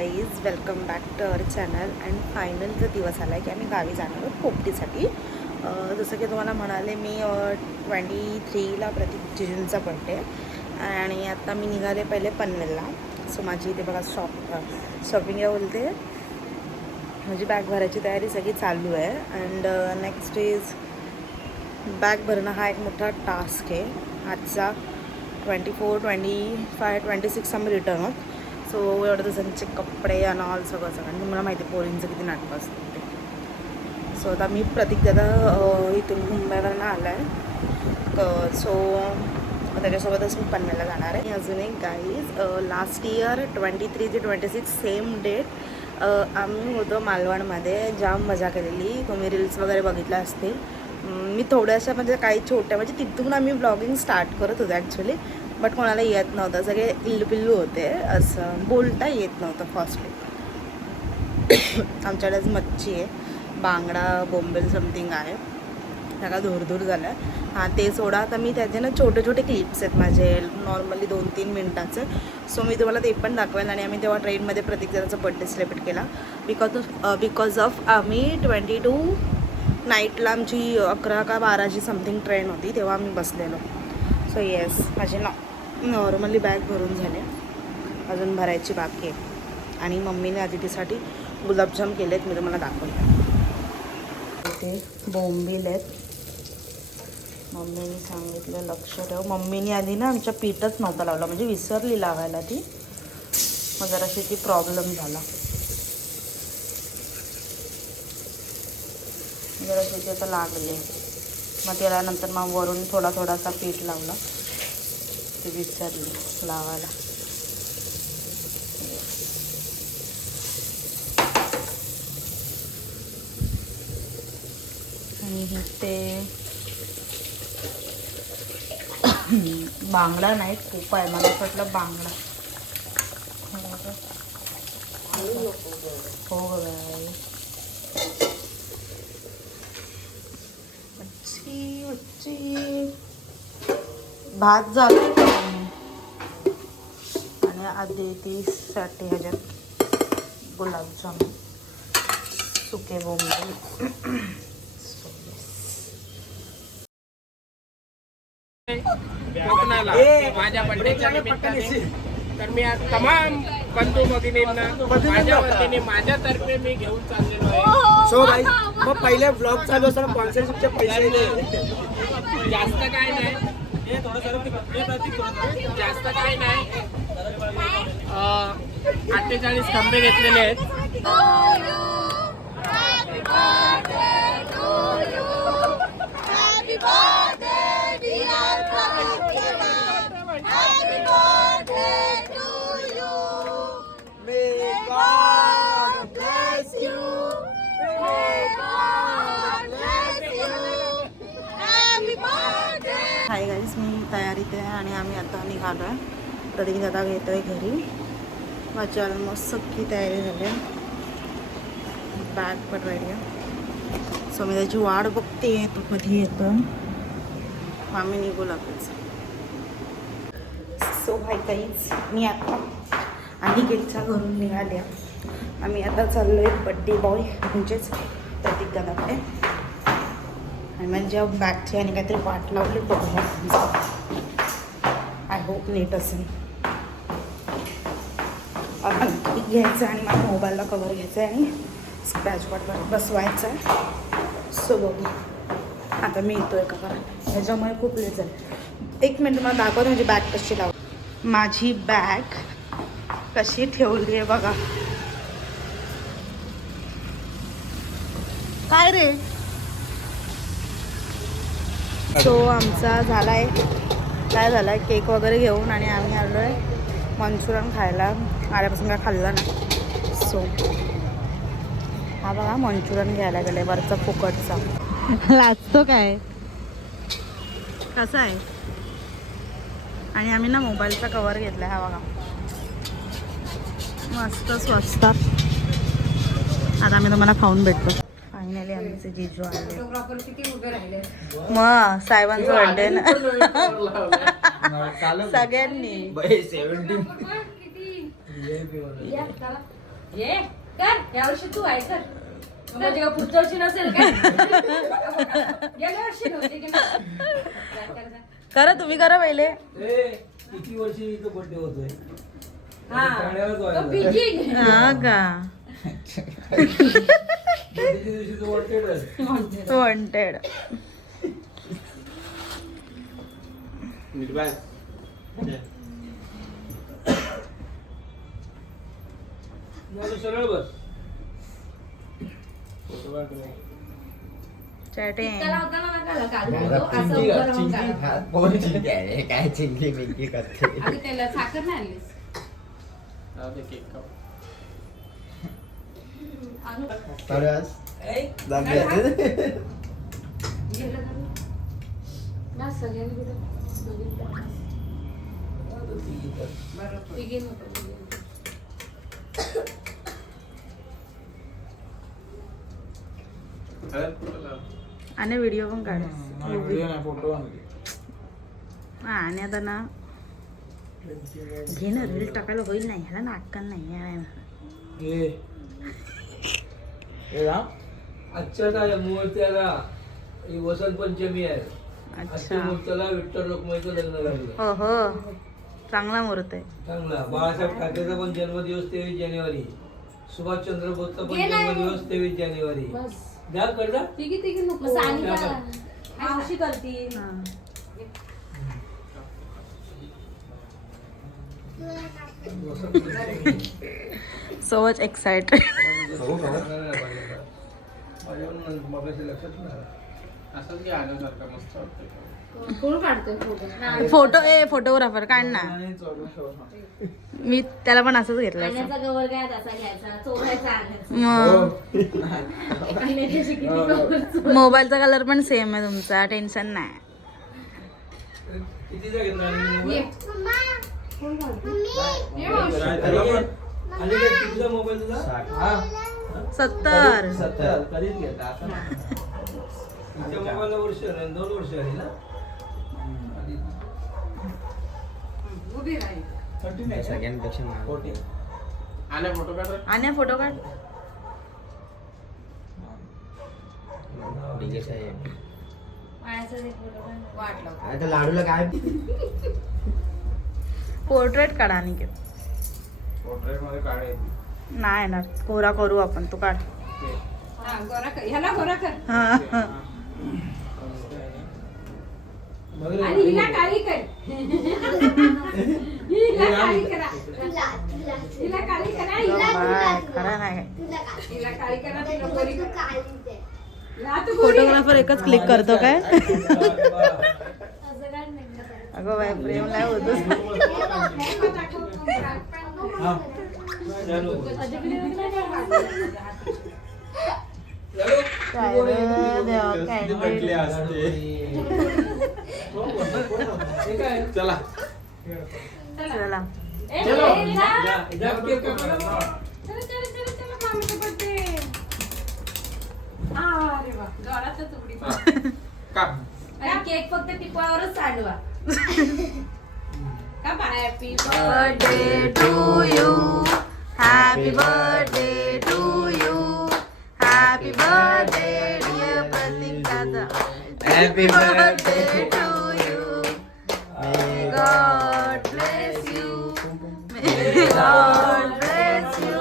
Guys, welcome back to our channel. And फायनलचा दिवस आला आहे की आम्ही गावी जाणार आहोत पोपटीसाठी. जसं की तुम्हाला म्हणाले, मी 23ला प्रतीक जिजूंचा बड्डे आणि आता मी निघाले पहिले पनवेलला. सो माझी इथे बघा शॉपिंग बोलते, माझी बॅग भरायची तयारी सगळी चालू आहे. अँड नेक्स्ट इज बॅग भरणं हा एक मोठा टास्क आहे आजचा. 24, 25, 26 आम्ही रिटर्न आहोत. सो एवढं दिवसांचे कपडे आणि ऑल सगळं आणि तुम्हाला माहिती आहे पोरींचं किती नाटकं असतं ते. सो आता मी प्रतीक दादा इथून मुंबईवरनं आला आहे. सो त्याच्यासोबतच मी पनवेलला जाणार आहे. अजून एक गाईज, लास्ट इयर 23 ते 26 सेम डेट आम्ही होतो मालवणमध्ये. जाम मजा केलेली, तुम्ही रील्स वगैरे बघितल्या असतील. मी थोड्याशा म्हणजे काही छोट्या म्हणजे तिथून आम्ही ब्लॉगिंग स्टार्ट करत होतो ॲक्च्युली. बट कोणाला येत नव्हतं, सगळे इल्लू होते, असं बोलता येत नव्हतं फर्स्टली. आमच्याकडेच मच्छी आहे, बांगडा बोंबील समथिंग आहे, सगळा दूर झाला आहे. हां ते सोडा. तर मी त्याचे ना छोटे छोटे क्लिप्स आहेत माझे, नॉर्मली 2-3 मिनटाचे. सो मी तुम्हाला ते पण दाखवेल. आणि आम्ही तेव्हा ट्रेनमध्ये प्रतीक दादाचा बड्डे सेलिब्रेट केला बिकॉज ऑफ आम्ही 22 नाईटला आमची 11 का 12ची समथिंग ट्रेन होती, तेव्हा आम्ही बसलेलो. सो येस, माझे नॉर्मली बॅग भरून झाले, अजून भरायची बाकी आहे. आणि मम्मीने अतिथीसाठी गुलाबजाम केले आहेत, मी तुम्हाला दाखवले. इथे बोंबील आहेत, मम्मीने सांगितलं लक्ष ठेव. मम्मीने आधी ना आमच्या पीठच नव्हता लावला, म्हणजे विसरली लावायला ती, मग जराशी ती प्रॉब्लेम झाला. जराशी ती आता लागले, मग त्यानंतर मग वरून थोडासा पीठ लावला, ते विसरली लावायला. आणि ते बांगडा नाही, खूप आहे, मला असं वाटलं बांगडा. हो बाई, भात झाला आणि अदितीसाठी ह्याच्यात गुलाबजाम, सुके बोंबील. कोकणाला माझ्या बड्डेच्या निमित्ताने तर मी आज तमाम बंधू भगिनींना माझ्या वतीने माझ्यातर्फे मी घेऊन चाललेलो आहे. सो गाईज, मग पहिले व्लॉग चालू असताना स्पॉन्सरशिपचे पैसे जास्त काय नाही, जास्त काय नाही. 48 खंबे घेतलेले आहेत. हाय गाईज, मी तयारीत आहे आणि आम्ही आता निघालो आहे. प्रतीक दादा घेतो आहे घरी. माझी ऑलमोस्ट सगळी तयारी झाली आहे, बॅग पण रेडी आहे. सो मी त्याची वाट बघते, तो कधी येतो. आम्ही निघू लागेल. सो हाय गाईज, मी आता अनिकेतच्या घरून निघाल्या. आम्ही आता चाललो आहे बड्डे बॉय म्हणजेच प्रतीक दादाकडे. आणि म्हणजे बॅगची आणि काहीतरी वाट लावली बघू. आय होप नीट असेल. घ्यायचं आणि मला मोबाईलला कवर घ्यायचं आहे आणि स्क्रॅच कार्ड बसवायचं आहे. सो बघू आता मी येतो आहे का परत, ह्याच्यामुळे खूप लेट झालं. 1 मिनिट मला दाखवतो म्हणजे बॅग कशी लाव. माझी बॅग कशी ठेवली आहे बघा. काय रे. सो आमचा झाला आहे, काय झालं आहे, केक वगैरे घेऊन आणि आम्ही आलो आहे मंचुरियन खायला. आल्यापासून काय खाल्लं ना. सो हा बघा मंचुरियन घ्यायला गेले, वरचा फुकटचा. लाजतो काय, कसा आहे. आणि आम्ही ना मोबाईलचा कवर घेतला हा बघा, मस्त स्वस्तात. आता आम्ही तुम्हाला खाऊन भेटतो. फायनली आमचे जिजू आले. मग साहेबांचा बर्थडे ना सगळ्यांनी. ये कर यावर्षी तू आहे कर म्हणजे पुढच्या वर्षी नसेल काय गेल्या वर्षी नव्हते की नाही? करा तुम्ही करा पहिले. किती वर्षी इथं बर्थडे होतोय हा ठाण्यालाच तो व्हायला. बीजिंग हा का बर्थडेच्या दिवशी तो wanted. वॉन्टेड. नाही, सरळ बस. चॅटिंग. त्याला होता ना नका काढू तो असं उभं राहून काढ. कोण चिंकी आहे काय चिंकी मिंकी करते अगं त्याला साखर नाही आणलीस केक काप. आणू तरस गेलं का? बस सगळ्यांनी कुठं तिघी नको. आणि व्हिडिओ पण काढ. फोटो आणि आता ना घे ना रील टाकायला होईल नाही ह्याला ना अक्कल नाही आहे. आजच्या काय मुहूर्ताला ही वसंत पंचमी आहे. आजच्या अच्छा. मुहूर्ताला विठ्ठल रखुमाईचं लग्न लागलं. हो हो चांगला मुहूर्त आहे. चांगला. बाळासाहेब ठाकरेचा पण जन्मदिवस 23 जानेवारी. सुभाषचंद्र बोसचा पण गेलाय. जन्मदिवस 23 जानेवारी. बस द्या करता. तिघी नको सांगितलं मावशी करतील. हा. So much excited. मगाशी लक्षात नाही. असंच की आल्यासारखं मस्त वाटतंय. कोण काढतोय फोटो? फोटो फोटोग्राफर काढ ना. मी त्याला पण असंच घेतलं असं. पाण्याचा गवर काय तसा घ्यायचा चोरायचा आणायचा. मग पाण्याची किती गवर मोबाईलचा कलर पण सेम आहे तुमचा. टेन्शन नाही. किती घेतला आणि ये. मोबाईल? कोण काढतोय? ये मावशी. आणि कितीचा मोबाईल तुझा? 70. 70 कधीच घेता आता तुमच्या मोबाईलला वर्ष आली, 2 वर्ष आली ना? उभी राहील. सगळ्यांपेक्षा महाग. आल्या फोटो काढ रे. आणि फोटो काढ. डीजे साहेब पाण्याचा एक फोटो काढ. वाट लाव. आता लाडूला काय पोर्ट्रेट काढा आणि पोर्ट्रेट मध्ये काढ. नाही ना कोरा करू आपण. तू काढ. हा, गोरा कर. ह्याला गोरा कर. हा. आणि हिला काळी कर. हिला काळी करा. हिला काळी करा. बाय, खरं नाही. हिला काळी करा. तिला गोरी करा. हिला तू गोरी आहे. फोटोग्राफर एकच क्लिक करतो काय? असं काय नाही. अगं बाय प्रेम नाही होत. काय रे देवा, कॅन्डल. चला चला. ए, चला. चला, मामीचा birthday. अरे वा, जोरातच उडी मार. का आणि केक फक्त टिपावरच सांडवा. का happy Birthday to you. Happy birthday to you. Happy birthday dear Pratik Dada. Happy birthday to you. May God bless you. May God bless you.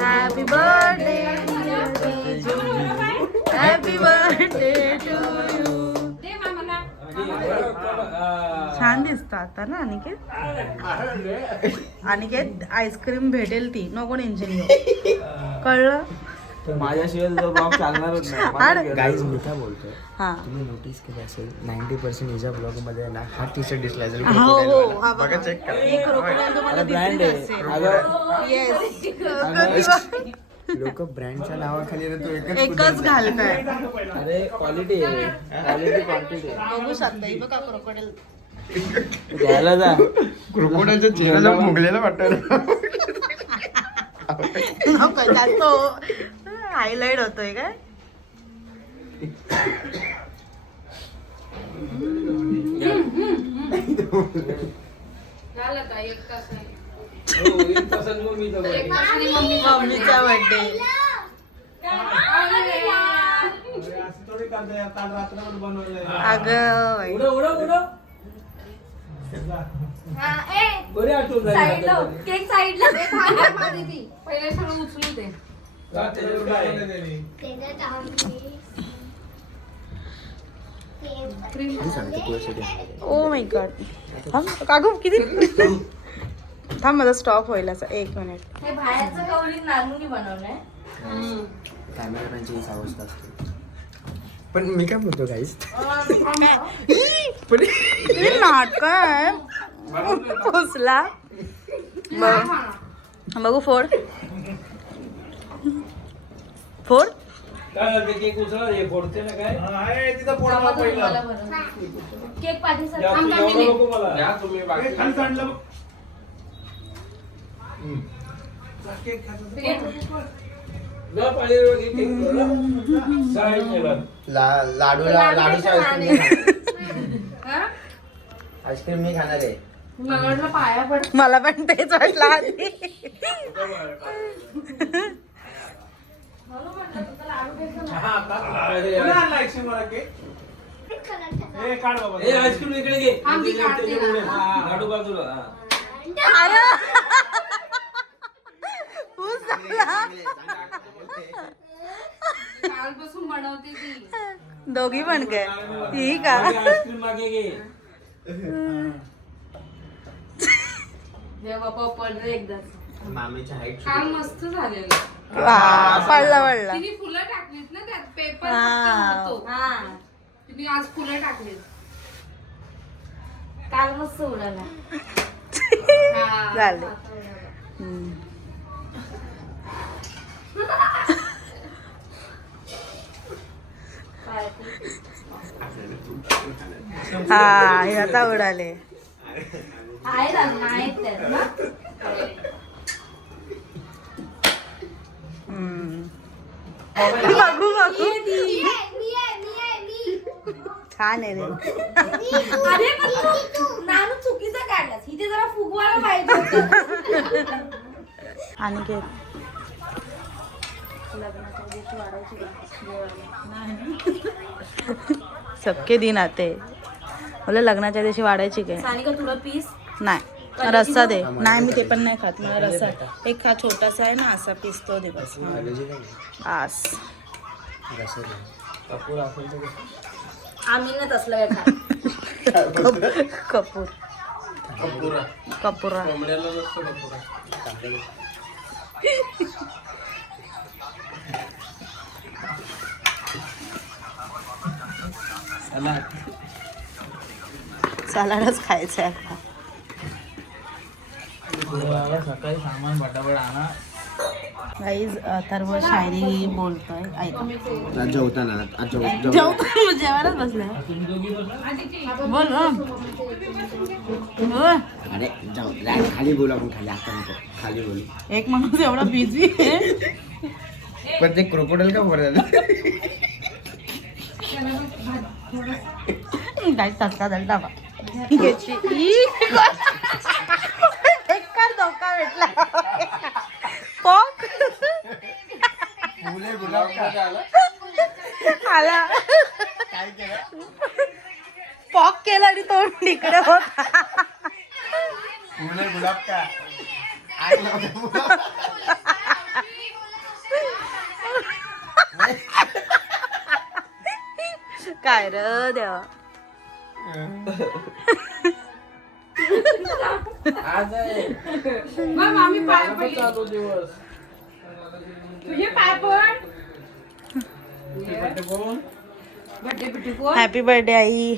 Happy birthday dear Teju. Happy birthday to you. दे मामाला. छान दिसतं आता ना Aniket. Aniket ice cream भेटेल ती. नको tension घेऊ. कळलं? माझ्याशिवाय तुझा ब्लॉग चालणारच आड. गाईज मी काय बोलतोय हा. तुम्ही नोटीस केलं असेल 90% हिच्या ब्लॉग मध्ये ना हा टी शर्ट दिसला असेल हो हो हा बघा बघा. चेक ही crocodile तुम्हाला ब्रँड दिसलीच आहे. असेल. Yes. लोक ब्रँडच्या नावाखाली ना तो एकच एकच घालताय. अरे क्वालिटी आहे. क्वालिटी क्वांटिटी बघू शकता ही बघा क्रोकोडाईल. द्यायला जा. क्रोकोडाईलच्या चेहऱ्याला मुगलेला वाटतं तो हायलाइट होतोय काय? झालं का 1 तास नाही. हो, एक तासात मग मी जाऊ. मम्मीचा बर्थडे. अगं बाई. उडव. बरे आठवण झाली आता. केक साईडला पहिले सगळं उचलू दे. का त्याच्यावर काय आहे? Oh my God. थांब काकू किती थांब माझा स्टॉप होईल असा 1 मिनिट. हे बाहेरचं कवळी नानूनी बनवलंय. कॅमेरामॅनची हीच अवस्था असते. पण मी काय बोलतो गाईस, नाटक आहे पोचला. बघू फोड काय झालं ते केक उचला हे फोडते ना काय? केक पाहिजे सर. एवढं नको मला. या तुम्ही बाकी जा पाहिजे केक केला. साहेब केला. लाडूचा आईस्क्रीम मी खाणार आहे. मला वाटलं पाया पड. मला पण तेच वाटलं आधी. ए आईस्क्रीम इकडे घे. लाडू बाजूला. अरे ऊस झाला. कालपासून बनवते ती. दोघी पण काय ही का आईस्क्रीम मागे घे. देवा पडलं एकदा. मामीच्या हाईट काल मस्त झालेलं. पडला तिने फुलं टाकलीत ना त्यात. पेपर हा. होतो. तिने आज फुलं टाकलीत. काल मस्त उडाला. झाले. हा हे आता उडाले. आहे ना आहेत त्यात ना. बघू छान आहे रे. अरे नानू चुकीचं काढलास. इथे जरा फुगवायला पाहिजे होतं. आणि केक सबके दिन आते. मला लग्नाच्या दिवशी वाढायची काय? सानिका तुला पीस नाही रस्सा दे. नाही मी ते पण नाही खात. मला रस्सा एक हा छोटासा आहे ना असा पीस तो दे बस. आस आम्ही ना तसलं काय कपूर कपुरा. कोंबड्याला नसतो कपुरा. सलाडच खायचं आहे आता. सकाळी सामान फटाफट आणा. गाईज अथर्व शायरी बोलतोय ऐका. आज जेवताना जेवायलाच बसलाय. बोल बोल. अरे जाऊ खाली बोलू आपण. खाली आता नको. खाली बोलू. एक माणूस एवढा बिझी आहे. पण ते क्रोकोडाईल का बोलायला काही तक्का दलटा बा धोका भेटला. पॉक आला. पॉक केला आणि तो तिकडे होता. गुलाब का काय र देवा. आज आहे मग आम्ही पाय पडले. चालू दिवस. तुझे पाय पड. कोण बड्डे बिड्डे कोण. हॅपी बर्थडे आई.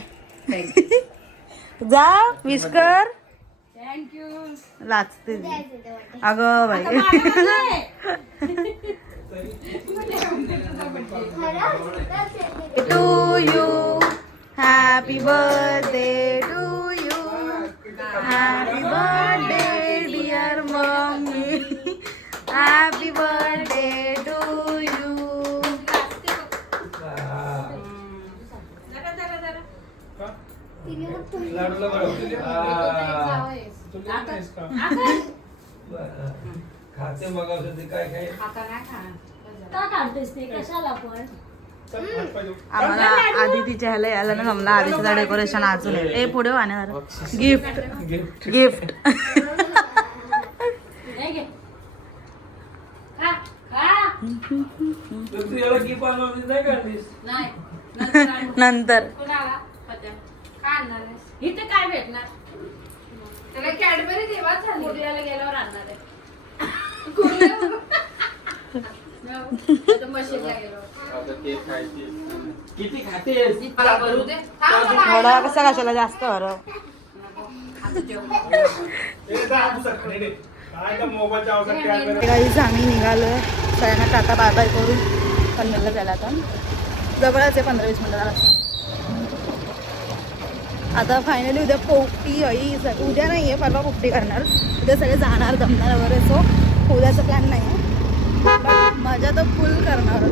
जा विश कर. थँक्यू. लाचते अगं बाई. To you happy birthday to you. Happy birthday dear mummy. Happy birthday to you. लाडूला बनव. खाते मग असं ते काय काय आता नाही खाणार का काढतेस ते कशाला पण आम्हाला आदितीच्या ह्याला यायला ना जमला आदितीचं डेकोरेशन अजून आहे. ए पुढे वाहणार गिफ्ट गिफ्ट नाही घे खा खा तू याला गिफ्ट आणून नाही काढलीस नाही नंतर आणू. नंतर कुणाला पत्या काय आणणार आहेस? इथे काय भेटणार त्याला कॅडबरी देवा झाली कुर्ल्याला गेल्यावर आणणार आहे मशीनला गेलो किती खातेस मला भरू दे थांब मला थोडा कसा कशाला जास्त बरं आता जेवण गाईज आम्ही निघालो सगळ्यांना टाटा बाय बाय करून पनवेलला जायला आता जवळच आहे 15-20 मिनिटाला रस्ता. आता फायनली उद्या पोपटी उद्या नाही आहे परवा पोपटी करणार उद्या सगळे जाणार जमणार वगैरे सो उद्याचा प्लॅन नाही आहे बट मजा तर फुल करणार